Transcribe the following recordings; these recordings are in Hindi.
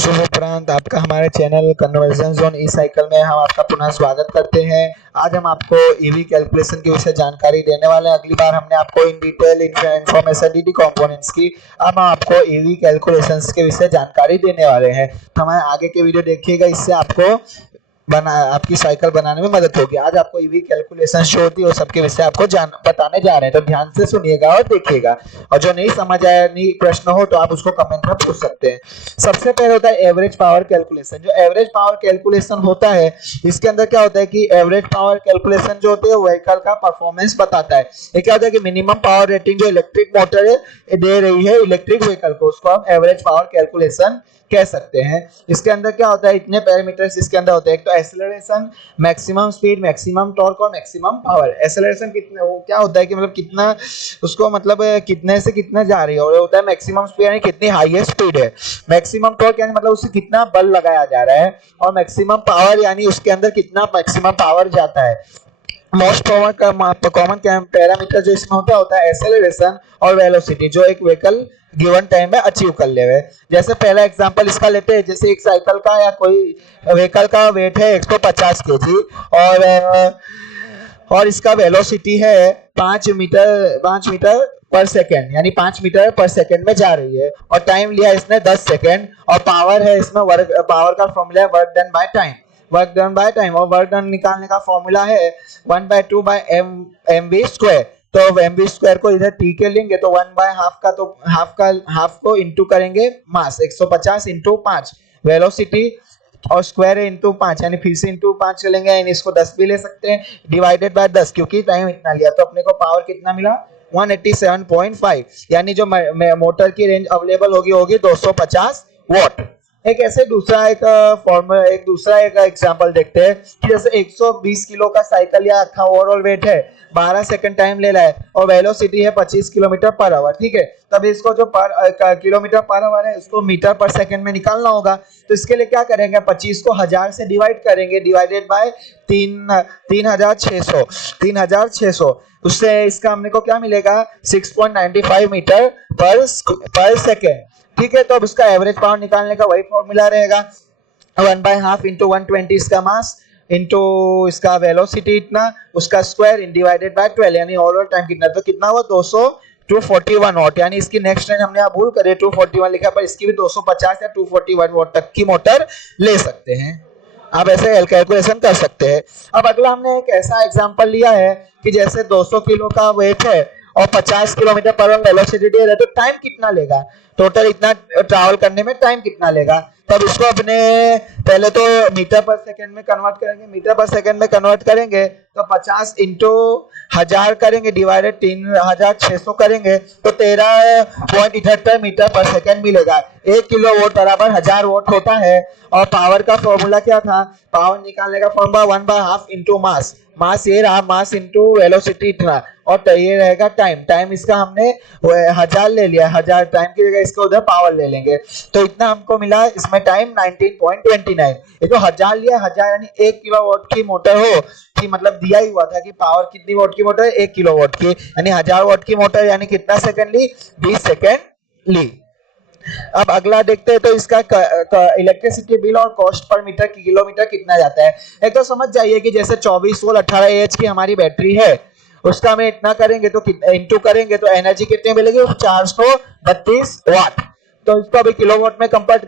शुभ उपरांत आपका हमारे चैनल कन्वर्जन जोन ई साइकिल में हम आपका पुनः स्वागत करते हैं। आज हम आपको ईवी कैलकुलेशन के विषय जानकारी देने वाले हैं। अगली बार हमने आपको इन डिटेल इन्फॉर्मेशन दी थी कंपोनेंट्स की, अब हम आपको ईवी कैलकुलेशंस के विषय जानकारी देने वाले हैं। तो हमारे आगे के वीडियो देखिएगा, इससे आपको आपकी साइकिल बनाने में मदद होगी। आज आपको ईवी कैलकुलेशन जो होती है वो सबके विषय आपको बताने जा रहे हैं, तो ध्यान से सुनिएगा और देखिएगा। और जो नहीं समझ आया, नहीं प्रश्न हो तो आप उसको कमेंट में पूछ सकते हैं। सबसे पहले होता है एवरेज पावर कैलकुलेशन। जो एवरेज पावर कैलकुलेशन होता है, इसके अंदर क्या होता है कि एवरेज पावर कैलकुलेशन जो होती है व्हीकल का परफॉर्मेंस बताता है। ये क्या होता है कि मिनिमम पावर रेटिंग जो इलेक्ट्रिक मोटर दे रही है इलेक्ट्रिक व्हीकल को, उसको हम एवरेज पावर कैलकुलेशन कह सकते हैं। इसके अंदर क्या होता है, इतने पैरामीटर्स इसके अंदर होते हैं। एक तो acceleration, maximum speed, maximum torque और मैक्सिमम पावर। एक्सेलरेशन कितने, वो क्या होता है कि मतलब कितना उसको मतलब कितने से कितना जा रही है, और होता है मैक्सिमम स्पीड यानी कितनी हाईएस्ट स्पीड है। मैक्सिमम टॉर्क यानी मतलब उससे कितना बल लगाया जा रहा है, और मैक्सिमम पावर यानी उसके अंदर कितना मैक्सिमम पावर जाता है। मोस्ट कॉमन पैरामीटर जो इसमें होता है एक्सेलरेशन और वेलोसिटी, जो एक व्हीकल गिवन टाइम में अचीव कर ले। जैसे पहला एग्जांपल इसका लेते हैं, जैसे एक साइकिल का या कोई व्हीकल का वेट है 150 केजी और इसका वेलोसिटी है 5 मीटर पर सेकेंड, यानी 5 मीटर पर सेकेंड में जा रही है, और टाइम लिया इसने 10 सेकेंड, और पावर है इसमें पावर का फॉर्मूला है वर्क डन बाय टाइम, और वर्क डन निकालने का फॉर्मूला है 1/2 बाय mv स्क्वायर। तो mv स्क्वायर को इधर t के लेंगे तो 1/2 का, तो हाफ को इंटू करेंगे मास 150 इंटू 5 वेलोसिटी, और स्क्वायर है इंटू 5, यानी फिर से इंटू 5 चलेंगे, यानी इसको 10 भी ले सकते हैं, डिवाइडेड बाय 10 क्योंकि टाइम इतना लिया। तो अपने को पावर कितना मिला 187.5, यानी जो मोटर की रेंज अवेलेबल होगी 250 वॉट। एक ऐसे दूसरा एग्जांपल देखते हैं कि जैसे 120 किलो का साइकिल या अच्छा ओवरऑल वेट है, 12 सेकंड टाइम ले रहा है, और वेलोसिटी है 25 किलोमीटर पर आवर। ठीक है, तब इसको जो किलोमीटर पर आवर है उसको मीटर पर सेकंड में निकालना होगा। तो इसके लिए क्या करेंगे, 25 को 1000 से डिवाइड करेंगे, डिवाइडेड बाय 3600। उससे इसका हमने को क्या मिलेगा 6.95 मीटर पर सेकेंड। ठीक है, तो अब उसका एवरेज पावर निकालने का वही फॉर्मूला रहेगा 1/2 इंटू 120 इसका मास इंटू इसका वेलोसिटी इतना, उसका स्क्वायर इन डिवाइडेड बाय 12, यानी ओवरऑल टाइम कितना, तो कितना हुआ 241 वॉट। यानी इसकी नेक्स्ट लाइन हमने यहाँ भूल करे 241 लिखा, पर इसकी भी 250 या 241 वॉट तक की मोटर ले सकते हैं। आप ऐसे कैलकुलेशन कर सकते हैं। अब अगला हमने एक ऐसा एग्जांपल लिया है कि जैसे 200 किलो का वेट है और 50 किलोमीटर पर आवर वेलोसिटी दे रहा है, तो टाइम कितना लेगा, टोटल इतना ट्रैवल करने में टाइम कितना लेगा। तब इसको अपने पहले तो मीटर पर सेकंड में कन्वर्ट करेंगे, तो 50 इंटू 1000 करेंगे, डिवाइडेड 3600 करेंगे, तो 13.78 मीटर पर सेकंड मिलेगा। 1 किलो वोट बराबर 1000 वोट होता है। और पावर का फॉर्मूला क्या था, पावर निकालने का फॉर्मूला 1/2 इंटू मास ये रहा, मास इंटू वेलोसिटी इतना, और ये रहेगा टाइम इसका हमने 1000 ले लिया, 1000 टाइम की जगह इसको उधर पावर ले लेंगे, तो इतना हमको मिला इसमें टाइम 19.29। ये जो 1000 लिया, 1000 यानी 1 किलोवाट की मोटर हो कि मतलब दिया ही हुआ था कि पावर कितनी वोट की मोटर है 1 किलोवाट की, यानी 1000 वोट की मोटर, यानी कितना सेकंड ली 20 सेकंड ली। अब अगला देखते हैं, तो इसका इलेक्ट्रिसिटी बिल और कॉस्ट पर मीटर किलोमीटर कितना जाता है। एक तो समझ जाइए कि जैसे 24 वोल्ट 18 एएच की हमारी बैटरी है, उसका हम इतना करेंगे तो इंटू करेंगे तो एनर्जी कितनी मिलेगी 432 वाट। तो इसको अभी किलोवाट में कन्वर्ट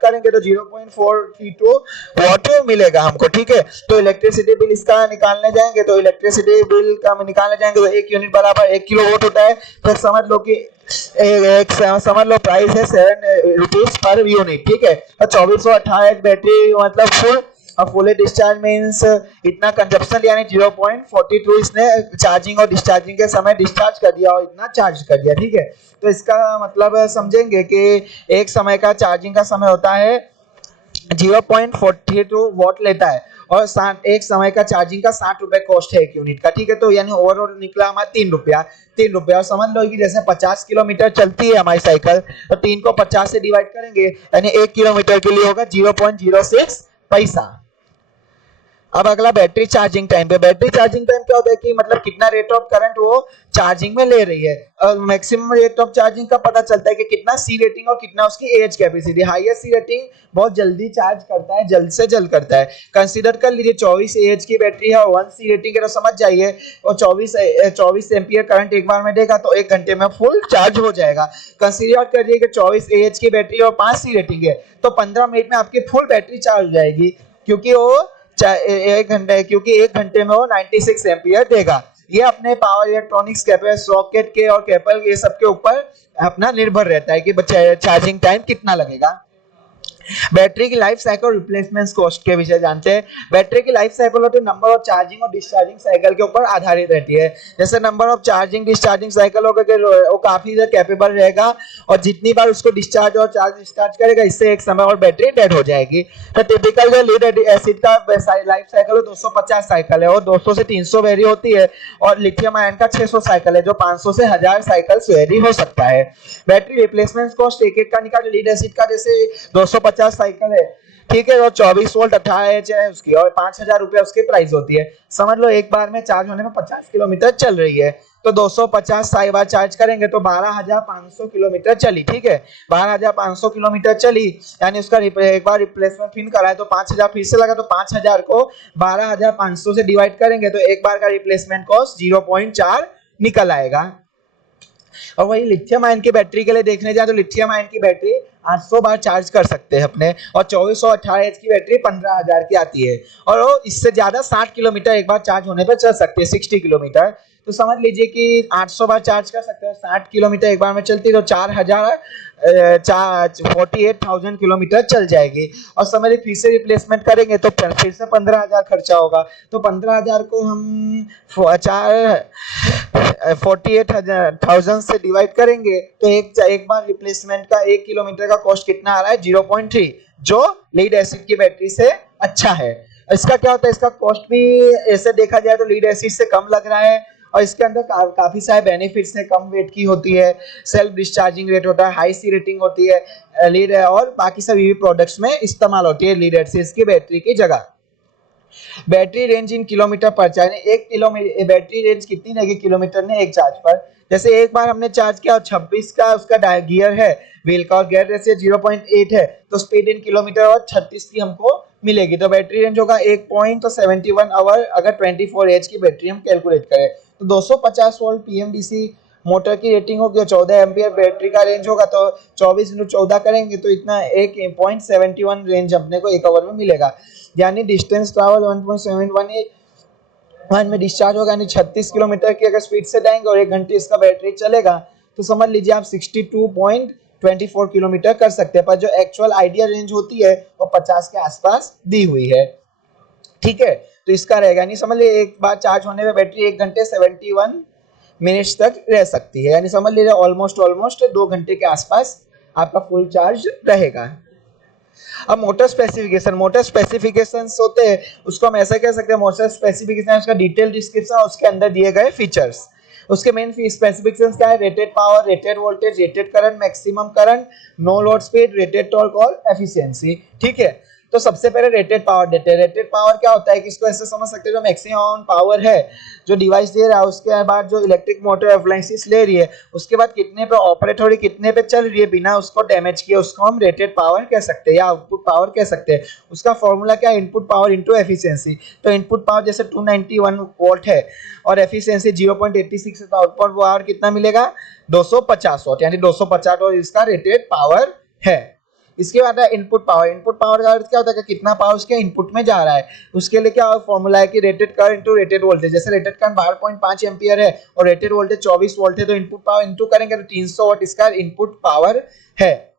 करेंगे तो 0.432 वाट मिलेगा हमको। ठीक है, तो इलेक्ट्रिसिटी बिल इसका निकालने जाएंगे, तो इलेक्ट्रिसिटी बिल का निकालने जाएंगे तो 1 यूनिट बराबर 1 किलोवाट होता है। तो समझ लो कि समझ लो प्राइस है 7 रुपीज पर यूनिट। ठीक है, तो 2418 बैटरी मतलब फुल डिस्चार्ज मींस इतना कंजप्शन, यानी 0.42 इसने चार्जिंग और डिस्चार्जिंग के समय डिस्चार्ज कर दिया और इतना चार्ज कर दिया। ठीक है, तो इसका मतलब समझेंगे कि एक समय का चार्जिंग का समय होता है 0.42 वॉट लेता है, और एक समय का चार्जिंग का 60 रुपए कॉस्ट है 1 यूनिट का। ठीक है, तो यानी ओवरऑल निकला हमारा 3 रुपया। और समझ लो कि जैसे 50 किलोमीटर चलती है हमारी साइकिल, तो 3 को 50 से डिवाइड करेंगे, यानी 1 किलोमीटर के लिए होगा 0.06 पैसा। अब अगला बैटरी चार्जिंग टाइम पे। बैटरी चार्जिंग टाइम क्या होता है कि मतलब कितना रेट ऑफ करंट वो चार्जिंग में ले रही है। और मैक्सिमम रेट ऑफ चार्जिंग का पता चलता है कि कितना सी रेटिंग और कितना उसकी एज कैपेसिटी। हाईएस्ट सी रेटिंग बहुत जल्दी चार्ज करता है, जल्द से जल्द करता है। कंसीडर कर लीजिए 24 एज की बैटरी है और 1 सी रेटिंग है, तो समझ जाइए और 24 एम्पियर करंट एक बार में देगा तो 1 घंटे में फुल चार्ज हो जाएगा। कंसीडर करिए कि 24 एज की बैटरी और 5 सी रेटिंग है, तो 15 मिनट में आपकी फुल बैटरी चार्ज हो जाएगी, क्योंकि एक घंटे में वो 96 एम्पियर देगा। ये अपने पावर इलेक्ट्रॉनिक्स कैपेसिटर सॉकेट के और केबल ये सब के ऊपर अपना निर्भर रहता है कि चार्जिंग टाइम कितना लगेगा। बैटरी की लाइफ साइकिल रिप्लेसमेंट कॉस्ट के विषय जानते हैं। बैटरी की लाइफ साइकिल होती है नंबर ऑफ चार्जिंग और डिस्चार्जिंग साइकिल के ऊपर आधारित रहती है। जैसे number of charging discharging cycle होगा कि वो काफी ज्यादा कैपेबल रहेगा और जितनी बार उसको डिस्चार्ज और चार्ज डिस्चार्ज करेगा इससे एक समय और बैटरी डेड हो जाएगी। तो टिपिकल जो लीड एसिड का लाइफ साइकिल 250 साइकिल है और 200 से 300 वेरी होती है, और लिथियम आयन का 600 साइकिल है जो 500 से 1000 साइकिल वेरी हो सकता है। बैटरी रिप्लेसमेंट कॉस्ट एक एक का निकाल। लीड एसिड का जैसे 250 साइकिल है, ठीक है, और 24 वोल्ट 18 एच है उसकी और 5000 रुपया उसकी प्राइस होती है। समझ लो एक बार में चार्ज होने में 50 किलोमीटर चल रही है, तो 250 बार चार्ज करेंगे तो 12500 किलोमीटर चली। ठीक है, 12500 किलोमीटर चली, यानी उसका एक बार रिप्लेसमेंट फिर कराए तो 5000 फिर से लगा, तो 5000 को 12500 से डिवाइड करेंगे तो एक बार का रिप्लेसमेंट कॉस्ट 0.4 निकल आएगा। और वही लिथियम आयन की बैटरी के लिए देखने जाए तो लिथियम आयन की बैटरी 800 बार चार्ज कर सकते हैं अपने, और 2418 एच की बैटरी 15000 की आती है, और वो इससे ज्यादा 60 किलोमीटर एक बार चार्ज होने पर चल सकती है, 60 किलोमीटर। तो समझ लीजिए कि 800 बार चार्ज कर सकते हो, 60 किलोमीटर एक बार में चलती है तो 48,000 किलोमीटर चल जाएगी। और समझ फिर से रिप्लेसमेंट करेंगे तो फिर से 15000 खर्चा होगा, तो 15000 को हम 48,000 से डिवाइड करेंगे तो एक बार रिप्लेसमेंट का 1 किलोमीटर का कॉस्ट कितना आ रहा है 0.3, जो लीड एसिड की बैटरी से अच्छा है। इसका क्या होता है, इसका कॉस्ट भी ऐसे देखा जाए तो लीड एसिड से कम लग रहा है, और इसके अंदर काफी सारे बेनिफिट्स है। कम वेट की होती है, सेल्फ डिस्चार्जिंग रेट होता है, हाई सी रेटिंग होती है लीड, और बाकी सभी प्रोडक्ट्स में इस्तेमाल होती है लीड एसिड की बैटरी की जगह। बैटरी रेंज इन किलोमीटर पर चार्ज, 1 किलोमीटर बैटरी रेंज कितनी रहेगी किलोमीटर में एक चार्ज पर। जैसे एक बार हमने चार्ज किया और 26 का उसका गियर है व्हील का और गियर रेशियो 0.8 है, तो स्पीड इन किलोमीटर और 36 की हमको मिलेगी। तो बैटरी रेंज होगा 1.71 आवर अगर 24 एच की बैटरी हम कैलकुलेट करें। तो 250 वोल्ट पीएमडीसी मोटर की रेटिंग होगी और 14 एम्पियर बैटरी का रेंज होगा, तो 24 × 14 करेंगे तो इतना 1.71 रेंज अपने को 1 आवर में मिलेगा। यानी डिस्टेंस ट्रैवल 1.71 में डिस्चार्ज होगा, यानी 36 किलोमीटर की अगर स्पीड से जाएंगे और 1 घंटे इसका बैटरी चलेगा तो समझ लीजिए आप 62.24 किलोमीटर कर सकते हैं, पर जो एक्चुअल आइडियल रेंज होती है वो 50 के आसपास दी हुई है। ठीक है, तो इसका रहेगा, यानी समझ लीजिए एक बार चार्ज होने में बैटरी 1 घंटे 71 मिनट्स तक रह सकती है, यानी समझ लीजिए ऑलमोस्ट 2 घंटे के आसपास आपका फुल चार्ज रहेगा। अब मोटर स्पेसिफिकेशन होते हैं, उसको हम ऐसा कह सकते हैं, मोटर स्पेसिफिकेशन उसका डिटेल डिस्क्रिप्शन उसके अंदर दिए गए फीचर्स। उसके मेन स्पेसिफिकेशंस क्या है, rated power, rated voltage, rated current, maximum current, no load speed, rated torque और एफिशिएंसी। ठीक है, तो सबसे पहले रेटेड पावर देते हैं। रेटेड पावर क्या होता है कि इसको ऐसे समझ सकते हैं, जो मैक्सिमम पावर है जो डिवाइस दे रहा है, उसके बाद जो इलेक्ट्रिक मोटर अप्लायंसेस ले रही है, उसके बाद कितने पे ऑपरेट हो रही है, कितने पे चल रही है बिना उसको डैमेज किए, उसको हम रेटेड पावर कह सकते हैं या आउटपुट पावर कह सकते हैं। उसका फॉर्मूला क्या है, इनपुट पावर इंटू एफिशिएंसी। तो इनपुट पावर जैसे 291 वोल्ट है और एफिशिएंसी 0.86 है, तो आउटपुट पावर कितना मिलेगा 250 वोल्ट, यानी 250 वोल्ट इसका रेटेड पावर है। इसके बाद है इनपुट पावर। इनपुट पावर का अर्थ क्या होता है कि कितना पावर उसके इनपुट में जा रहा है। उसके लिए क्या फॉर्मूला है कि rated current into rated voltage. जैसे रेटेड करंट 12.5 एम्पियर है और रेटेड वोल्टेज 24 वोल्ट है, तो इनपुट पावर इनटू करेंगे तो 300 वाट इसका इनपुट पावर है।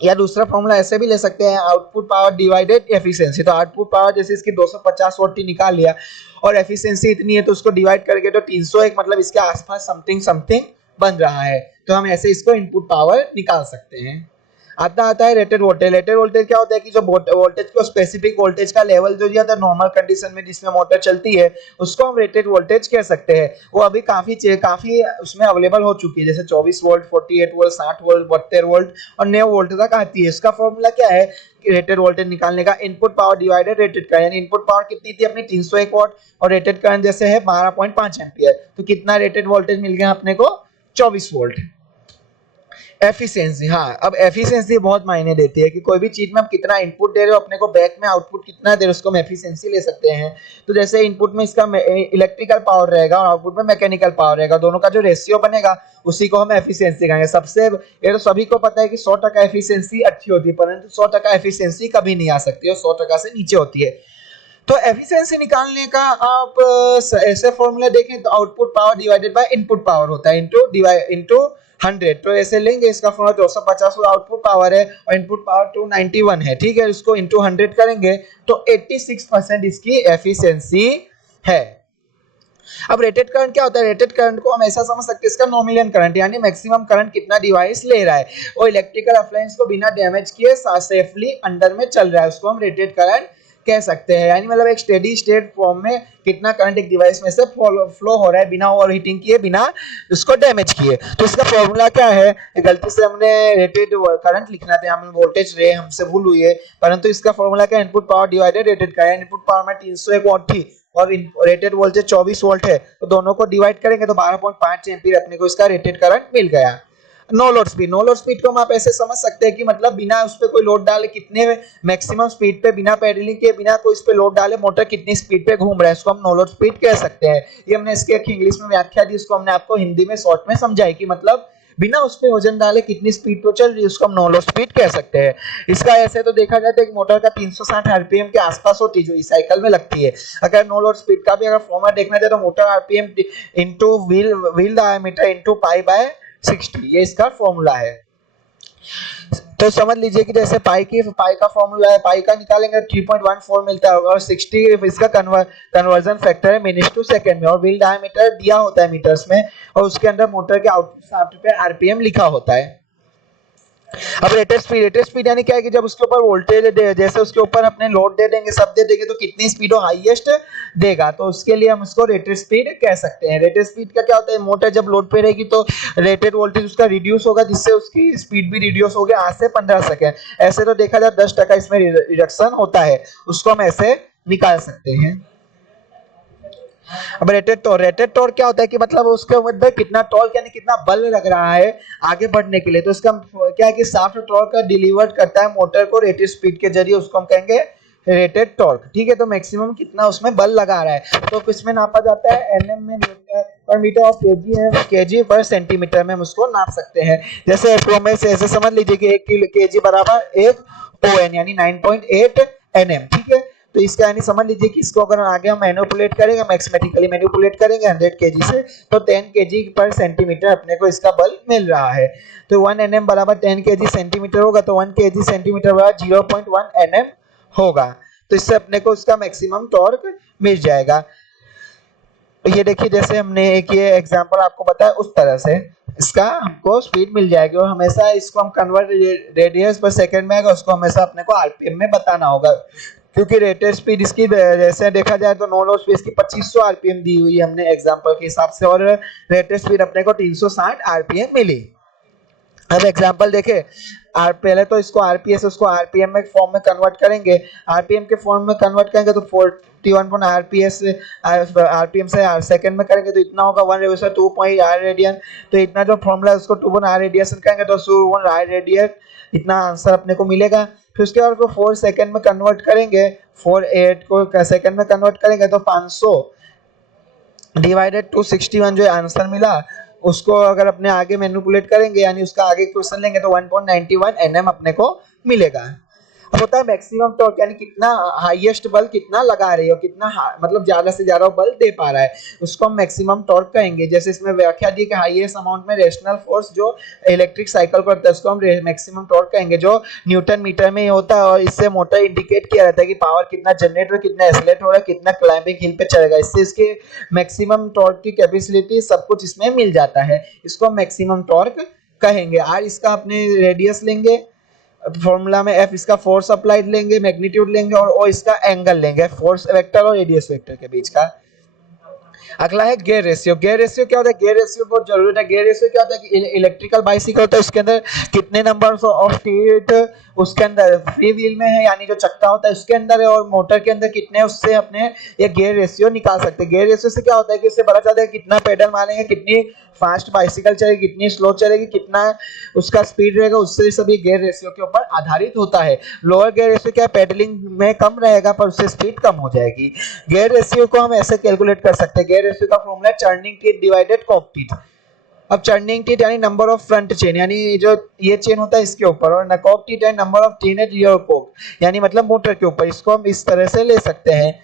या दूसरा फॉर्मूला ऐसे भी ले सकते हैं, आउटपुट पावर डिवाइडेड एफिशिएंसी। तो आउटपुट पावर जैसे इसकी 250 वाट निकाल लिया और एफिशिएंसी इतनी है तो उसको डिवाइड करके तो 301 मतलब इसके आसपास समथिंग बन रहा है, तो हम ऐसे इसको इनपुट पावर निकाल सकते हैं। आता है रेटेड वोल्टेज। रेटेड वोल्टेज क्या होता है कि जो वोल्टेज को स्पेसिफिक वोल्टेज का लेवल जो दिया था नॉर्मल कंडीशन में जिसमें मोटर चलती है उसको हम रेटेड वोल्टेज कह सकते हैं। वो अभी काफी उसमें अवेलेबल हो चुकी है, जैसे 24 वोल्ट, 48 वोल्ट, 60 वोल्ट, 72 वोल्ट और 9 वोल्ट तक आती है। इसका फॉर्मूला क्या है कि रेटेड वोल्टेज निकालने का, input power divided rated current, यानी इनपुट पावर कितनी थी अपनी 301 वाट और रेटेड करंट जैसे है 12.5 एम्पियर, तो कितना रेटेड वोल्टेज मिल गया अपने को 24 वोल्ट। एफिशिएंसी, हाँ अब एफिशिएंसी बहुत मायने देती है कि कोई भी चीज में हम कितना इनपुट दे रहे हो अपने को बैक में आउटपुट कितना दे रहे हो उसको हम एफिशिएंसी ले सकते हैं। तो जैसे इनपुट में इसका इलेक्ट्रिकल पावर रहेगा और आउटपुट में मैकेनिकल पावर रहेगा, दोनों का जो रेशियो बनेगा उसी को हम एफिशिएंसी कहेंगे। सबसे ये तो सभी को पता है कि 100% एफिशिएंसी अच्छी होती है, परंतु 100% एफिशिएंसी कभी नहीं आ सकती और 100% से नीचे होती है। तो एफिशिएंसी निकालने का आप ऐसे फॉर्मूला देखें तो output power divided by input power होता है इनटू 100। तो ऐसे लेंगे, इसका फॉर्मूला 250 आउटपुट पावर है और इनपुट पावर 291 है, ठीक है, इसको इनटू 100 करेंगे तो 86% इसकी एफिशिएंसी है। अब रेटेड करंट क्या होता है? रेटेड करंट को हम ऐसा समझ सकते हैं इसका नॉमिनल करंट, यानी मैक्सिमम करंट कितना डिवाइस ले रहा है और इलेक्ट्रिकल अप्लायंस को बिना डैमेज किए सेफली अंडर में चल रहा है, उसको हम रेटेड करंट कह सकते हैं। यानी मतलब एक स्टेडी स्टेट फॉर्म में कितना करंट एक डिवाइस में से फ्लो हो रहा है बिना ओवर हीटिंग किए, बिना उसको डैमेज किए। तो इसका फॉर्मूला क्या है? गलती से हमने रेटेड करंट लिखना था, हमने वोल्टेज रे हमसे भूल हुई है, परंतु इसका फॉर्मूला क्या है? Input power divided rated current. Input power में 301 वाट थी और रेटेड वोल्टेज 24 वोल्ट है, तो दोनों को डिवाइड करेंगे तो 12.5 एम्पीयर अपने को इसका रेटेड करंट मिल गया। No load speed, no load speed को हम आप ऐसे समझ सकते हैं कि मतलब बिना उस पे कोई लोड डाले कितने मैक्सिमम स्पीड पे, बिना पेडलिंग के, बिना कोई इस पे लोड डाले मोटर कितनी स्पीड पे घूम रहा है, इसको हम नो लोड स्पीड कह सकते हैं। ये हमने इसके इंग्लिश में व्याख्या दी, उसको हमने आपको हिंदी में शॉर्ट में समझाई कि मतलब बिना उस पे वजन डाले कितनी स्पीड पे चल रही है, उसको हम नो लोड स्पीड कह सकते हैं। इसका ऐसे तो देखा जाता है कि मोटर का 360 आरपीएम के आसपास होती है जो इस साइकिल में लगती है। अगर नो लोड स्पीड का भी अगर फॉर्मूला देखना चाहे तो motor RPM into wheel diameter into pi by 60, ये इसका फॉर्मूला है। तो समझ लीजिए कि जैसे पाई का फॉर्मूला है, पाई का निकालेंगे 3.14 मिलता होगा और 60 इसका कन्वर्जन फैक्टर है मिनट्स टू सेकंड में, और व्हील डायमीटर दिया होता है मीटर्स में और उसके अंदर मोटर के आउटपुट शाफ्ट पे आरपीएम लिखा होता है। अब रेटेड स्पीड यानी क्या है कि जब उसके ऊपर वोल्टेज जैसे उसके ऊपर अपने लोड दे देंगे, सब दे देंगे तो कितनी स्पीड वो हाईएस्ट देगा, तो उसके लिए हम उसको रेटेड स्पीड कह सकते हैं। रेटेड स्पीड का क्या होता है? मोटर जब लोड पे रहेगी तो रेटेड वोल्टेज उसका रिड्यूस होगा, जिससे उसकी स्पीड भी रिड्यूस हो गया 8 से 15 सेकेंड। ऐसे तो देखा जाए 10% इसमें रिडक्शन होता है, उसको हम ऐसे निकाल सकते हैं। अब रेटेड टॉर्क क्या होता है कि मतलब उसके अंदर कितना टॉर्क यानी कितना बल लग रहा है आगे बढ़ने के लिए, तो इसका क्या है कि शाफ्ट टॉर्क का डिलीवर करता है मोटर को रेटेड स्पीड के जरिए, उसको हम कहेंगे रेटेड टॉर्क, ठीक है। तो मैक्सिमम कितना उसमें बल लगा रहा है तो किसमें नापा जाता है? एनएम में पर मीटर ऑफ केजी पर सेंटीमीटर में हम उसको नाप सकते हैं। जैसे में से ऐसे समझ लीजिए कि 1 केजी बराबर 1 ओएन यानी 9.8 एनएम, ठीक है। तो इसका यानी समझ लीजिए कि इसको अगर आगे हम मैनिपुलेट करेंगे, मैथमेटिकली मैनिपुलेट करेंगे 100 केजी से, तो 10 केजी पर सेंटीमीटर अपने को इसका बल मिल रहा है। तो 1 एनएम बराबर 10 केजी सेंटीमीटर होगा, तो 1 केजी सेंटीमीटर बराबर 0.1 एनएम होगा। तो इससे अपने को इसका मैक्सिमम टॉर्क मिल जाएगा। तो ये देखिए जैसे हमने एक ये एग्जांपल आपको बताया उस तरह से इसका हमको स्पीड मिल जाएगी, और हमेशा इसको हम कन्वर्ट रेडियस पर सेकंड में आएगा उसको हमेशा अपने को आरपीएम में बताना होगा, क्योंकि रेटेड स्पीड इसकी जैसे देखा जाए तो नो लोड स्पीड की 2500 आरपीएम दी हुई है हमने एग्जांपल के हिसाब से, और रेटेड स्पीड अपने को 360 आरपीएम मिली। अब एग्जांपल देखें, पहले तो इसको आरपीएस उसको आरपीएम में फॉर्म में कन्वर्ट करेंगे, आरपीएम के फॉर्म में कन्वर्ट करेंगे तो 41 आरपीएस आरपीएम से सेकंड में करेंगे तो इतना होगा 1/2 आर रेडियन। तो इतना जो फॉर्मूला है उसको 2 आर रेडियन करेंगे तो 1 आर रेडियन, इतना आंसर अपने को मिलेगा। फिर उसके बाद 4 सेकंड में कन्वर्ट करेंगे, 4/8 को सेकंड में कन्वर्ट करेंगे तो 500 डिवाइडेड 261 जो आंसर मिला उसको अगर अपने आगे मैनिपुलेट करेंगे यानी उसका आगे क्वेश्चन लेंगे तो 1.91 एनएम अपने को मिलेगा। अब होता है मैक्सिमम टॉर्क यानी कितना हाईएस्ट बल कितना लगा रही हो, कितना मतलब ज्यादा से ज्यादा बल दे पा रहा है, उसको हम मैक्सिमम टॉर्क कहेंगे। जैसे इसमें व्याख्या दी कि हाईएस्ट अमाउंट में रेशनल फोर्स जो इलेक्ट्रिक साइकिल करता है उसको हम मैक्सिमम टॉर्क कहेंगे, जो न्यूटन मीटर में होता है, और इससे मोटर इंडिकेट किया जाता है कि पावर कितना जनरेट हो, कितना एक्सेलरेट हो रहा है, कितना क्लाइंबिंग हिल पे चलेगा, इससे इसके मैक्सिमम टॉर्क की कैपेसिटी सब कुछ इसमें मिल जाता है, इसको हम मैक्सिमम टॉर्क कहेंगे। आर इसका अपने रेडियस लेंगे, फॉर्मूला में F इसका फोर्स अप्लाइड लेंगे, मैग्नीट्यूड लेंगे, और O इसका एंगल लेंगे, फोर्स वेक्टर और रेडियस वेक्टर के बीच का। अगला है गियर रेशियो। गियर रेशियो क्या होता है? गियर रेशियो बहुत जरूरी होता है। गियर रेशियो क्या होता है कि इलेक्ट्रिकल बाइसिकल होता है उसके अंदर कितने नंबर ऑफ टीथ उसके अंदर फ्री व्हील में है, यानी जो चक्का होता है उसके अंदर है, और मोटर के अंदर कितने है, उससे अपने ये गियर रेशियो निकाल सकते हैं। गियर रेशियो से क्या होता है कि इससे पता चलता है कितना पेडल मारेंगे, कितनी फास्ट बाइसिकल चलेगी, कितनी स्लो चलेगी, कितना उसका स्पीड रहेगा, उससे सभी गियर रेशियो के ऊपर आधारित होता है। लोअर गियर रेशियो क्या है? पेडलिंग में कम रहेगा पर उससे स्पीड कम हो जाएगी। गियर रेशियो को हम ऐसे कैलकुलेट कर सकते हैं। गियर रेशियो का फॉर्मूला है turning teeth divided cog teeth. अब टर्निंग टीथ यानी नंबर ऑफ फ्रंट चेन, यानी जो ये चेन होता है इसके ऊपर, और कॉक टीथ यानी number of teeth at rear cog, यानी मतलब मोटर के ऊपर। इसको हम इस तरह से ले सकते हैं।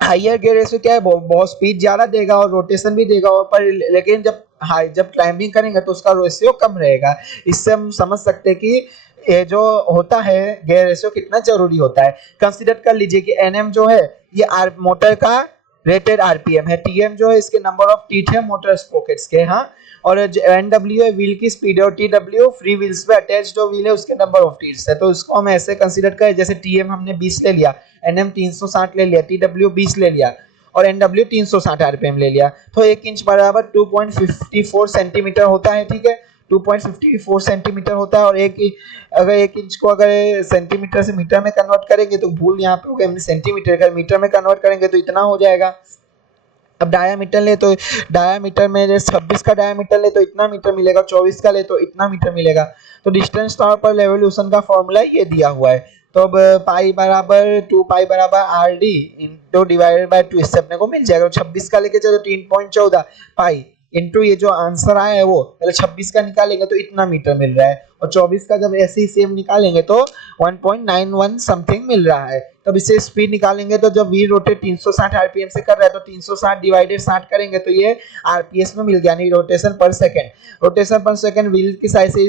हायर गियर रेशियो क्या है? बहुत स्पीड ज्यादा देगा और रोटेशन भी देगा, और पर लेकिन जब क्लाइंबिंग करेंगे तो उसका रेशियो कम रहेगा। इससे हम समझ सकते हैं कि ये जो होता है गियर रेशियो कितना जरूरी होता है। कंसीडर कर लीजिए कि एनएम जो है ये मोटर का रेटेड आरपीएम है, टीएम जो है इसके नंबर ऑफ टीथ है मोटर स्प्रोकेट्स के, हाँ, और एनडब्ल्यू है व्हील की स्पीड है, और टीडब्ल्यू फ्री व्हील्स पे अटैच्ड जो व्हील है उसके नंबर ऑफ टीथ्स है। तो इसको हम ऐसे कंसीडर करें, जैसे टीएम हमने 20 ले लिया, एनएम 360 ले लिया, टीडब्ल्यू 20 ले लिया, और एनडब्ल्यू 360 आरपीएम ले लिया, तो 1 इंच बराबर 2.54 सेंटीमीटर होता है। ठीक है, 2.54 सेंटीमीटर होता है। और अगर 1 इंच को अगर सेंटीमीटर से मीटर में कन्वर्ट करेंगे तो भूल यहाँ पे हो गई, हमने सेंटीमीटर का मीटर में कन्वर्ट करेंगे तो इतना हो जाएगा। अब डायामीटर ले तो डायामीटर में 26 का डायामीटर ले तो इतना मीटर मिलेगा, 24 का ले तो इतना मीटर मिलेगा। तो डिस्टेंस टॉर्क पर रेवोल्यूशन का फॉर्मूला ये दिया हुआ है। तो अब पाई बराबर 2 पाई बराबर R D into divided by 2, इससे अपने को मिल जाएगा। 26 का लेके चलो 3.14 पाई इंटू ये जो आंसर आया है वो पहले 26 का निकालेंगे तो इतना मीटर मिल रहा है, और 24 का जब ऐसे ही सेम निकालेंगे तो 1.91 समथिंग मिल रहा है। तब इसे स्पीड निकालेंगे तो जब व्हील रोटेट 360 आरपीएम से कर रहा है तो 360 डिवाइडेड 60 करेंगे तो ये आरपीएस में मिल गया, यानी रोटेशन पर सेकंड। रोटेशन पर सेकंड व्हील की साइज से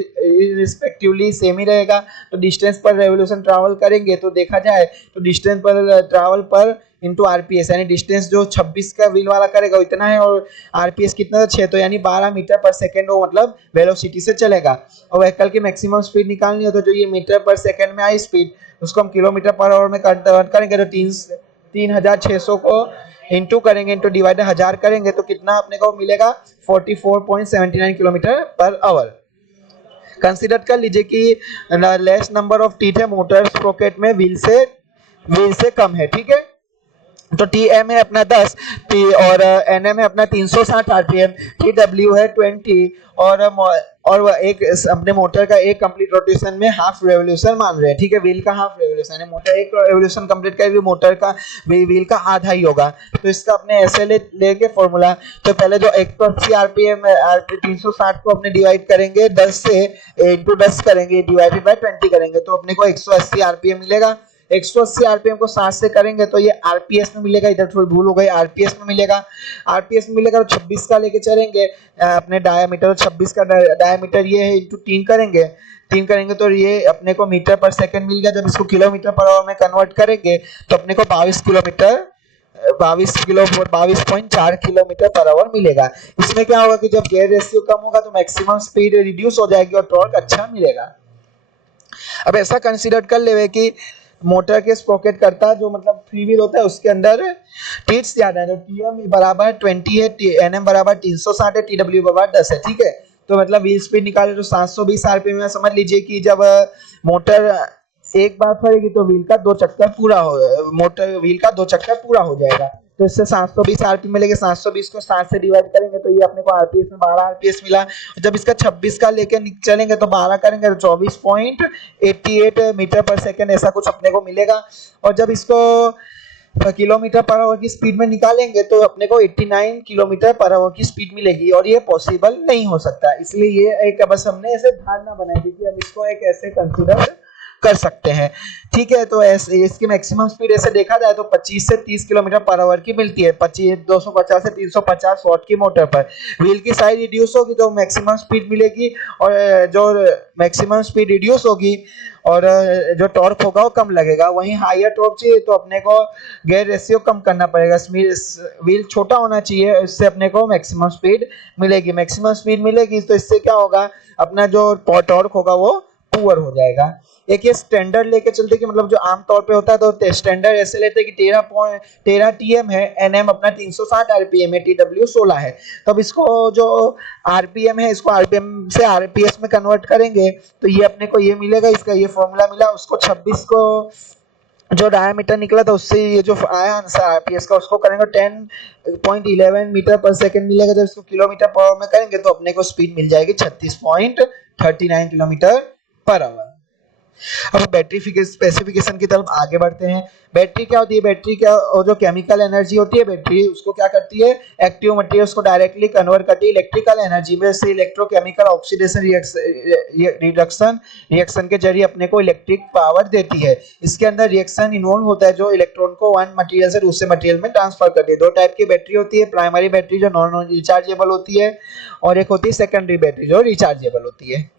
रिस्पेक्टिवली सेम ही रहेगा। तो डिस्टेंस पर रेवोल्यूशन ट्रैवल करेंगे तो देखा जाए तो डिस्टेंस पर ट्रैवल पर इंटू आरपीएस, यानी डिस्टेंस जो 26 का व्हील वाला करेगा उतना है, और आरपीएस कितना था 6, तो यानी 12 मीटर पर सेकंड वो मतलब वेलोसिटी से चलेगा। और व्हीकल की मैक्सिमम स्पीड निकालनी हो तो जो ये मीटर पर सेकंड में आई स्पीड उसको हम किलोमीटर पर आवर में कन्वर्ट करेंगे तो 3600 को इंटू करेंगे, इंटू डिवाइड 1000 करेंगे तो कितना अपने को मिलेगा 44.79 किलोमीटर पर आवर। कंसीडर कर लीजिए कि लेस नंबर ऑफ टीथ है मोटर स्प्रोकेट में व्हील से कम है। ठीक है, तो टीएम है अपना 10 टी और एनएम है अपना 360 आरपीएम, टीडब्ल्यू है 20, और एक अपने मोटर का एक कंप्लीट रोटेशन में हाफ रेवोल्यूशन मान रहे हैं। ठीक है, व्हील का हाफ रेवोल्यूशन है, मोटर एक रेवोल्यूशन कंप्लीट करेगी, मोटर का व्हील का आधा ही होगा। तो इसका अपने ऐसे लेके फॉर्मूला, तो पहले जो 180 आरपीएम 360 को अपने डिवाइड करेंगे 10 से इंटू 10 करेंगे डिवाइडेड बाय 20 करेंगे तो अपने को 180 आरपीएम मिलेगा। 180 आरपीएम को 60 से करेंगे तो ये आरपीएस में मिलेगा, इधर थोड़ी भूल हो गई, आरपीएस में मिलेगा। आरपीएस में मिलेगा तो 26 का लेके चलेंगे अपने डायामीटर, 26 का डायामीटर ये है इंटू 3 करेंगे तो ये अपने को मीटर पर सेकंड मिल गया। जब इसको किलोमीटर पर आवर में कन्वर्ट करेंगे तो अपने को 22.4 किलोमीटर पर आवर मिलेगा। इसमें क्या होगा कि जब गियर रेशियो कम होगा तो मैक्सिमम स्पीड रिड्यूस हो जाएगी और टॉर्क अच्छा मिलेगा। अब ऐसा कंसीडर कर लेवे कि मोटर के स्प्रोकेट करता है जो मतलब फ्री व्हील होता है उसके अंदर टीथ्स ज्यादा है, तो टीएम बराबर 20 है, एनएम बराबर 360 है, टीडब्ल्यू बराबर 10 है। ठीक है, तो मतलब व्हील स्पीड निकाले तो 720 आरपीएम में समझ लीजिए कि जब मोटर एक बार फरेगी तो व्हील का 2 चक्कर पूरा हो जाएगा। तो इससे 720 आरपीएम मिलेगा। 720 को 60 से डिवाइड करेंगे तो ये अपने को आरपीएस में 12 आरपीएस मिला। जब इसका 26 का लेके चलेंगे तो 12 करेंगे तो 24.88 मीटर पर सेकंड ऐसा कुछ अपने को मिलेगा। और जब इसको किलोमीटर पर आवर की स्पीड में निकालेंगे तो अपने को 89 किलोमीटर पर आवर की स्पीड मिलेगी, और ये पॉसिबल नहीं हो सकता। इसलिए ये एक बस हमने ऐसे धारणा बनाई थी कि हम इसको एक ऐसे कंसीडर कर सकते हैं। ठीक है, तो इसकी मैक्सिमम स्पीड ऐसे देखा जाए तो 25 से 30 किलोमीटर पर आवर की मिलती है 250 से 350 वॉट की मोटर पर। व्हील की साइज रिड्यूस होगी तो मैक्सिमम स्पीड मिलेगी, और जो मैक्सिमम स्पीड रिड्यूस होगी और जो टॉर्क होगा वो कम लगेगा। वहीं हायर टॉर्क चाहिए तो अपने को गियर रेशियो कम करना पड़ेगा, व्हील छोटा होना चाहिए, इससे अपने को मैक्सिमम स्पीड मिलेगी। तो इससे क्या होगा, अपना जो टॉर्क होगा वो पुअर हो जाएगा। एक ये स्टैंडर्ड लेके चलते कि मतलब जो आम तौर पे होता है तो स्टैंडर्ड ऐसे लेते हैं कि 13 टीएम है, एनएम अपना 360 आरपीएम है, टीडब्ल्यू 16 है। तो अब इसको जो आरपीएम है इसको आरपीएम से आरपीएस में कन्वर्ट करेंगे तो ये अपने को ये मिलेगा, इसका ये फॉर्मूला मिला। उसको 26 को जो डायमीटर निकला था उससे ये जो आया आंसर आरपीएस का उसको करेंगे 10.11 मीटर पर सेकंड मिलेगा। जब इसको किलोमीटर पर आवर में करेंगे तो अपने को स्पीड मिल जाएगी 36.39 किलोमीटर पर आवर। अब बैटरी स्पेसिफिकेशन की तरफ आगे बढ़ते हैं। बैटरी क्या होती है, बैटरी क्या, और जो केमिकल एनर्जी होती है बैटरी उसको क्या करती है, एक्टिव मटेरियल्स को डायरेक्टली कन्वर्ट करती है इलेक्ट्रिकल एनर्जी में से। इलेक्ट्रोकेमिकल ऑक्सीडेशन रिएक्शन के जरिए अपने को इलेक्ट्रिक पावर देती है। इसके अंदर रिएक्शन इन्वॉल्व होता है जो इलेक्ट्रॉन को वन मटेरियल से दूसरे मटेरियल में ट्रांसफर करती है। दो टाइप की बैटरी होती है, प्राइमरी बैटरी जो नॉन रिचार्जेबल होती है और एक होती है सेकेंडरी बैटरी जो रिचार्जेबल होती है।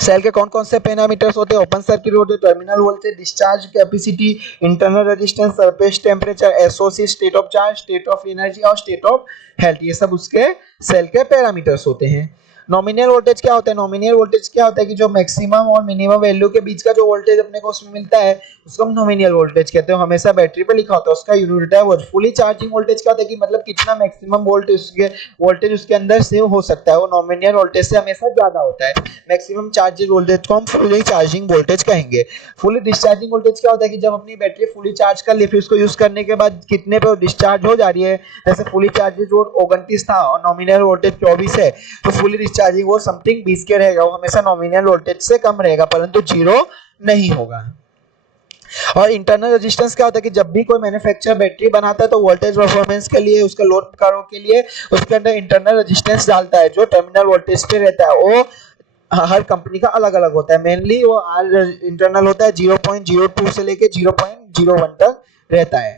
सेल के कौन कौन से पैरामीटर्स होते हैं, open circuit voltage, terminal voltage, discharge capacity, internal resistance, surface temperature, SOC state of charge, state of energy और स्टेट ऑफ हेल्थ, ये सब उसके सेल के पैरामीटर्स होते हैं। नॉमिनल वोल्टेज क्या होता है, नॉमिनल वोल्टेज क्या होता है कि जो मैक्सिमम और मिनिमम वैल्यू के बीच का जो वोल्टेज अपने को उसमें मिलता है उसको हम नॉमिनल वोल्टेज कहते हैं। हमेशा बैटरी पे लिखा होता है, उसका यूनिट है वोल्ट। फुली चार्जिंग वोल्टेज क्या होता है कि मतलब कितना मैक्सिमम वोल्टेज उसके अंदर सेव हो सकता है, वो नॉमिनल वोल्टेज से हमेशा ज्यादा होता है। मैक्सिमम चार्जिंग वोल्टेज को हम फुली चार्जिंग वोल्टेज कहेंगे। फुली डिस्चार्जिंग वोल्टेज क्या होता है कि जब अपनी बैटरी फुली चार्ज कर ली फिर उसको यूज करने के बाद कितने पे डिस्चार्ज हो जा रही है, जैसे फुली चार्जेज 29 था और नॉमिनल वोल्टेज 24 है तो फुली डिस्चार्जिंग वो समथिंग 20 के रहेगा, वो हमेशा नॉमिनल वोल्टेज से कम रहेगा परंतु जीरो नहीं होगा। और इंटरनल रेजिस्टेंस क्या होता है कि जब भी कोई मैन्युफैक्चरर बैटरी बनाता है तो वोल्टेज परफॉर्मेंस के लिए उसके लोड करो के लिए उसके अंदर इंटरनल रेजिस्टेंस डालता है जो टर्मिनल वोल्टेज पे रहता है। वो हर कंपनी का अलग अलग होता है, मेनली वो इंटरनल होता है 0.02 से लेके 0.01 तक रहता है।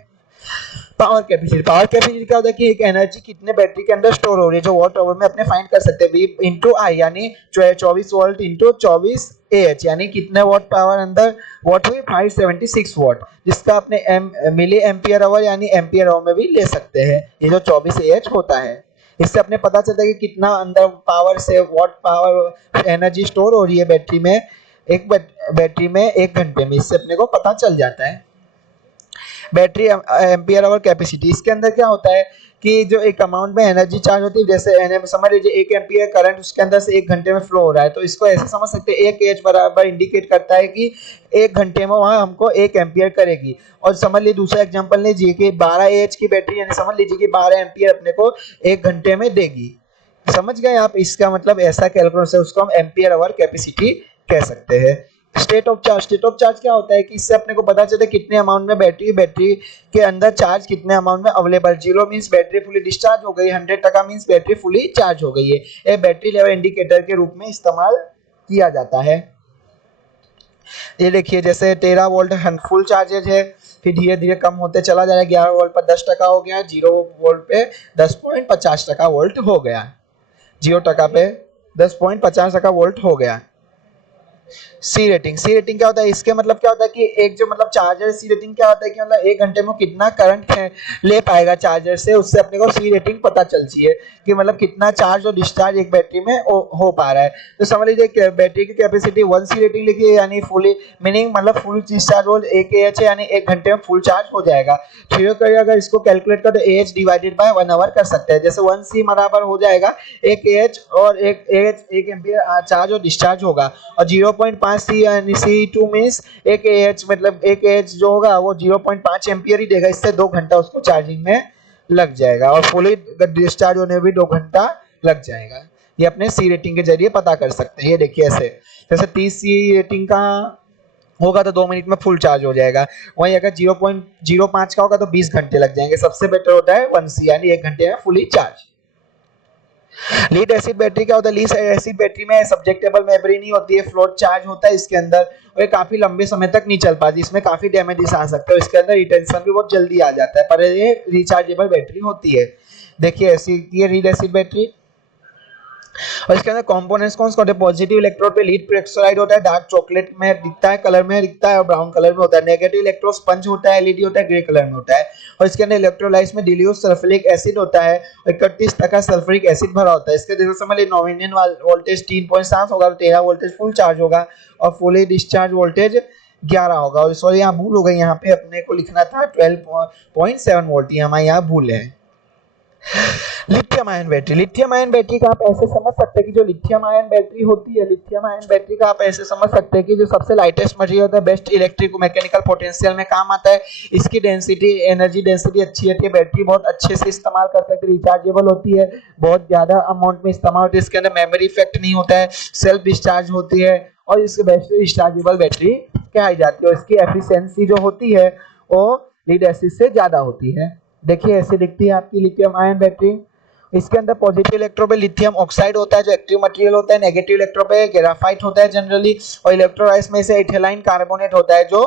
पावर कैपेसिटी क्या होता है कि एक एनर्जी कितने बैटरी के अंदर स्टोर हो रही है जो वॉट आवर में अपने फाइंड कर सकते हैं। V इंटू आई यानी 24 वोल्ट इंटू 24 AH यानी कितने वॉट पावर अंदर वॉट हुई 576 वॉट, जिसका अपने मिली एम्पियर आवर यानी एम्पियर आवर में भी ले सकते हैं। ये जो 24 AH होता है इससे अपने पता चलता है कि कितना अंदर पावर से वॉट पावर एनर्जी स्टोर हो रही है बैटरी में, एक बैटरी में 1 घंटे में, इससे अपने को पता चल जाता है। बैटरी एम्पियर आवर कैपेसिटी, इसके अंदर क्या होता है कि जो एक अमाउंट में एनर्जी चार्ज होती है, जैसे एनएम समझ लीजिए 1 एम्पियर करंट उसके अंदर से 1 घंटे में फ्लो हो रहा है तो इसको ऐसे समझ सकते हैं 1 एच बराबर इंडिकेट करता है कि 1 घंटे में वहाँ हमको 1 एम्पियर करेगी। और समझ लीजिए दूसरा एग्जांपल लीजिए कि 12 एच की बैटरी यानी समझ लीजिए कि 12 एम्पियर अपने को 1 घंटे में देगी। समझ गए आप, इसका मतलब ऐसा कैलकुलेशन है, उसको हम एम्पियर आवर कैपेसिटी कह सकते हैं। स्टेट ऑफ चार्ज क्या होता है कि इससे अपने को पता चलता है कितने अमाउंट में बैटरी के अंदर चार्ज कितने अमाउंट में available. 0 means battery fully discharge हो गई, 100% मींस बैटरी फुली चार्ज हो गई है। ये बैटरी लेवल इंडिकेटर के रूप में इस्तेमाल किया जाता है। ये देखिए जैसे 13 वोल्ट फुल चार्जेज है, फिर धीरे धीरे कम होते चला जाएगा, 11 वोल्ट पर 10% हो गया, 0 वोल्ट पे 10.50% वोल्ट हो गया, 0% पे 10.50% वोल्ट हो गया। सी रेटिंग क्या होता है, इसके मतलब क्या होता है कि एक जो मतलब चार्जर सी रेटिंग क्या होता है कि मतलब 1 घंटे में कितना करंट ले पाएगा चार्जर से, उससे अपने को सी रेटिंग पता चलती है कि मतलब कितना चार्ज और डिस्चार्ज एक बैटरी में हो पा रहा है। तो समझ लीजिए बैटरी की कैपेसिटी 1 सी रेटिंग लिखिए यानी फुली मीनिंग मतलब फुल डिस्चार्ज वोल्ट 1 AH है यानी 1 घंटे में फुल चार्ज हो जाएगा। फिर अगर इसको कैलकुलेट कर तो AH डिवाइडेड बाय 1 आवर कर सकते हैं। जैसे 1 सी बराबर हो जाएगा 1 AH और 1 एम्पियर चार्ज और डिस्चार्ज होगा, और 0.5 सी यानी C2 मींस 1 AH मतलब 1 AH जो होगा वो 0.5 एम्पियर ही देगा, इससे 2 घंटा उसको चार्जिंग में लग जाएगा और फुली डिस्चार्ज होने में भी 2 घंटा लग जाएगा। ये अपने सी रेटिंग के जरिए पता कर सकते हैं। ये देखिए ऐसे जैसे 30 सी रेटिंग का होगा तो 2 मिनट में फुल चार्ज हो जाएगा, वहीं अगर 0.05 का होगा तो 20 घंटे लग जाएंगे। सबसे बेटर होता है 1 सी यानी 1 घंटे में fully charge. Lead acid battery क्या होता है, लीड एसिड बैटरी में सब्जेक्टेबल मेमोरी नहीं होती है, फ्लोट चार्ज होता है इसके अंदर और ये काफी लंबे समय तक नहीं चल पाती, इसमें काफी डैमेजेस आ सकते हैं, इसके अंदर रिटेंशन भी बहुत जल्दी आ जाता है, पर ये रिचार्जेबल बैटरी होती है। देखिए ऐसी ये लीड एसिड बैटरी और इसके अंदर कंपोनेंट्स कौन से होते हैं? पॉजिटिव इलेक्ट्रोड पे लीड पेरोक्साइड होता है, डार्क चॉकलेट में दिखता है, कलर में दिखता है और ब्राउन कलर में होता है। नेगेटिव इलेक्ट्रोड स्पंज होता है, एलईडी होता है, ग्रे कलर में होता है। और इसके अंदर इलेक्ट्रोलाइट्स में डिल्यूट सल्फ्यूरिक एसिड होता है, 31% सल्फ्यूरिक एसिड भरा होता है। इसके जैसे समझ लीजिए नॉमिनल वोल्टेज 3.7 होगा, 13 वोल्टेज फुल चार्ज होगा और फुली डिस्चार्ज वोल्टेज 11 होगा। और सॉरी यहाँ भूल हो गई, यहाँ पे अपने को लिखना था 12.7 वोल्ट, ये हमारे यहाँ भूल है। Lithium ion battery, lithium ion battery का आप ऐसे समझ सकते हैं कि जो लिथियम आयन बैटरी होती है, लिथियम आयन बैटरी का आप ऐसे समझ सकते हैं कि जो सबसे लाइटेस्ट मटेरियल होता है, बेस्ट इलेक्ट्रिक मैकेनिकल पोटेंशियल में काम आता है, इसकी डेंसिटी एनर्जी डेंसिटी अच्छी होती है, बैटरी बहुत अच्छे से इस्तेमाल कर सकते हैं, रिचार्जेबल होती है, बहुत ज्यादा अमाउंट में इस्तेमाल होती है, इसके अंदर मेमोरी इफेक्ट नहीं होता है, सेल्फ डिस्चार्ज होती है और इसके बेस्ट रिचार्जेबल बैटरी कही जाती है। और इसकी एफिशिएंसी जो होती है वो लीड एसिड से ज्यादा होती है। देखिए ऐसे दिखती है आपकी लिथियम आयन बैटरी। इसके अंदर पॉजिटिव इलेक्ट्रो पे लिथियम ऑक्साइड होता है जो एक्टिव मटेरियल होता है, नेगेटिव इलेक्ट्रो पे ग्रेफाइट होता है जनरली, और इलेक्ट्रोलाइट्स में से इथेलाइन कार्बोनेट होता है जो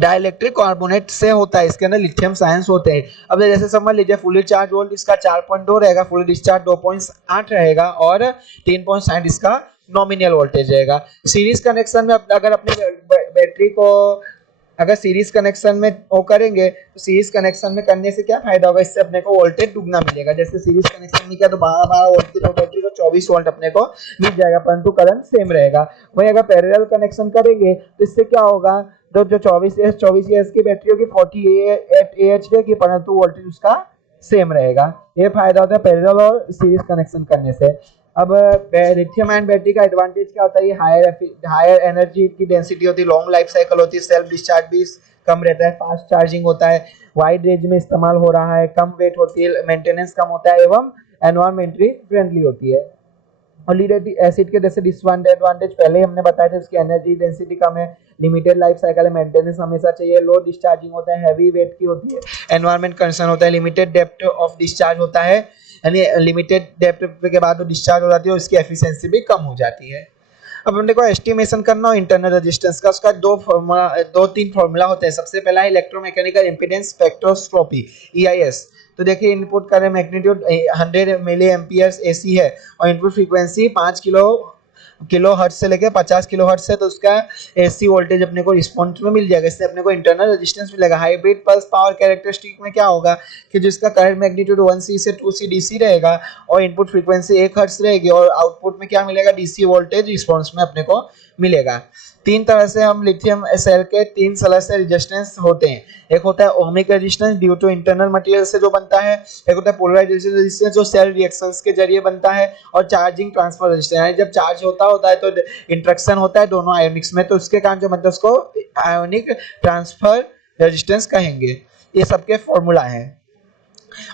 डाइलेक्ट्रिक कार्बोनेट से होता है। इसके अंदर लिथियम आयंस होते हैं। अब जैसे समझ लीजिए फुली चार्ज वोल्ट इसका 4.2 रहेगा, फुली डिस्चार्ज 2.8 रहेगा और 3.7 इसका नॉमिनल वोल्टेज रहेगा। सीरीज कनेक्शन में अगर अपनी बैटरी को अगर सीरीज कनेक्शन में वो करेंगे तो सीरीज कनेक्शन में करने से क्या फायदा होगा, इससे अपने को वोल्टेज दुगना मिलेगा। जैसे सीरीज कनेक्शन में क्या तो 12 वोल्ट की बैटरी को 24 वोल्ट अपने को मिल जाएगा, परंतु करंट सेम रहेगा। वहीं अगर पैरेलल कनेक्शन करेंगे तो इससे क्या होगा, तो जो 24 एएच की बैटरी होगी 48 एएच रहेगी, परंतु वोल्टेज उसका सेम रहेगा। ये फायदा होता है पैरेलल और सीरीज कनेक्शन करने से। अब लिथियम आयन बैटरी का एडवांटेज क्या होता है, ये हायर एनर्जी की डेंसिटी होती है, लॉन्ग लाइफ साइकिल होती है, सेल्फ डिस्चार्ज भी कम रहता है, फास्ट चार्जिंग होता है, वाइड रेंज में इस्तेमाल हो रहा है, कम वेट होती है, मेंटेनेंस कम होता है एवं एनवायरमेंटली फ्रेंडली होती है। और लीड एसिड के जैसे डिसएडवांटेज पहले हमने बताया था, उसकी एनर्जी डेंसिटी कम है, लिमिटेड लाइफ साइकिल है, मेंटेनेंस हमेशा चाहिए, लो डिस्चार्जिंग होता है, हैवी वेट की होती है, एनवायरमेंट कंसर्न होता है, लिमिटेड डेप्थ ऑफ डिस्चार्ज होता है, यानी लिमिटेड डेप्थ के बाद वो डिस्चार्ज हो जाती है और इसकी एफिशिएंसी भी कम हो जाती है। अब अपने को एस्टिमेशन करना हो इंटरनल रेजिस्टेंस का, उसका दो तीन फॉर्मूला होते हैं। सबसे पहला है इलेक्ट्रोमैकेनिकल इंपीडेंस स्पेक्ट्रोस्कोपी EIS। तो देखिए इनपुट करें मैग्नीट्यूड 100 मिली एम्पियर्स AC है और इनपुट फ्रीक्वेंसी 5 किलो हर्ट्ज से लेकर 50 किलो हर्ट्ज है, तो उसका AC वोल्टेज अपने को रिस्पॉन्स में मिल जाएगा, इससे अपने को इंटरनल रेजिस्टेंस मिलेगा। हाइब्रिड पल्स पावर कैरेक्टरिस्टिक में क्या होगा कि जिसका करंट मैग्नीट्यूड 1C से 2C DC रहेगा और इनपुट फ्रीक्वेंसी 1 हर्ट्ज रहेगी और आउटपुट में क्या मिलेगा, DC वोल्टेज रिस्पॉन्स में अपने को मिलेगा। तीन तरह से हम लिथियम सेल के तीन तरह से रेजिस्टेंस होते हैं। एक होता है ohmic resistance due to internal material से जो बनता है, एक होता है पोलराइजेशन रेजिस्टेंस जो सेल रिएक्शंस के जरिए बनता है, और चार्जिंग ट्रांसफर रेजिस्टेंस जब चार्ज होता है तो इंटरेक्शन होता है दोनों आयोनिक्स में, तो उसके कारण जो मतलब उसको आयोनिक ट्रांसफर रेजिस्टेंस कहेंगे। ये सबके फॉर्मूला है।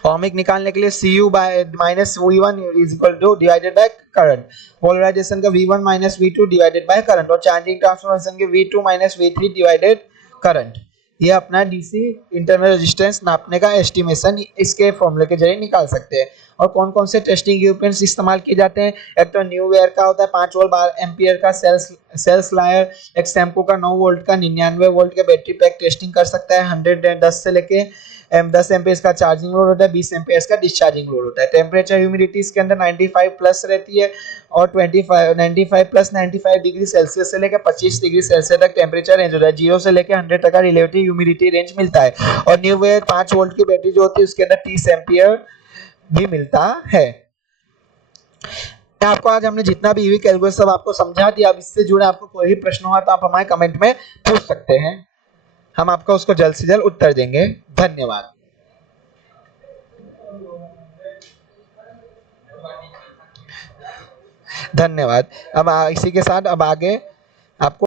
ओमिक निकालने के लिए Cu minus V1 is equal to divided by current, polarisation का V1 minus V2 divided by current, और चार्जिंग ट्रांसफॉर्मेशन के V2 minus V3 divided current. ये अपना DC इंटरनल रेजिस्टेंस नापने का एस्टिमेशन इसके फॉर्मूले के जरिए निकाल सकते हैं। और कौन कौन से टेस्टिंग इक्विपमेंट्स इस्तेमाल किए जाते हैं, एक तो न्यू वेयर का होता है 5 वोल्ट 12 एम्पियर का सेल्स लायर, एक सैम्पो का 9 वोल्ट का 99 वोल्ट का बैटरी पैक टेस्टिंग कर सकता है, 110 से लेके 10 एम्पियर्स का चार्जिंग लोड होता है, 20 एम्पियर्स का डिस्चार्जिंग लोड होता है। टेम्परेचर ह्यूमिडिटी इसके अंदर 95 प्लस रहती है और 95 प्लस 95 डिग्री सेल्सियस से लेकर 25 डिग्री सेल्सियस तक टेम्परेचर रेंज होता है। 0 से लेकर 100 तक का रिलेटिव ह्यूमिडिटी रेंज मिलता है। और न्यू वेयर 5 वोल्ट की बैटरी जो होती है उसके अंदर 30 एम्पियर भी मिलता है। आपको आज हमने जितना भी ईवी कैलकुलस सब आपको समझा दिया। अब इससे जुड़े आपको कोई भी प्रश्न हुआ तो आप हमारे कमेंट में पूछ सकते हैं, हम आपको उसको जल्द से जल्द उत्तर देंगे। धन्यवाद। धन्यवाद। अब इसी के साथ अब आगे आपको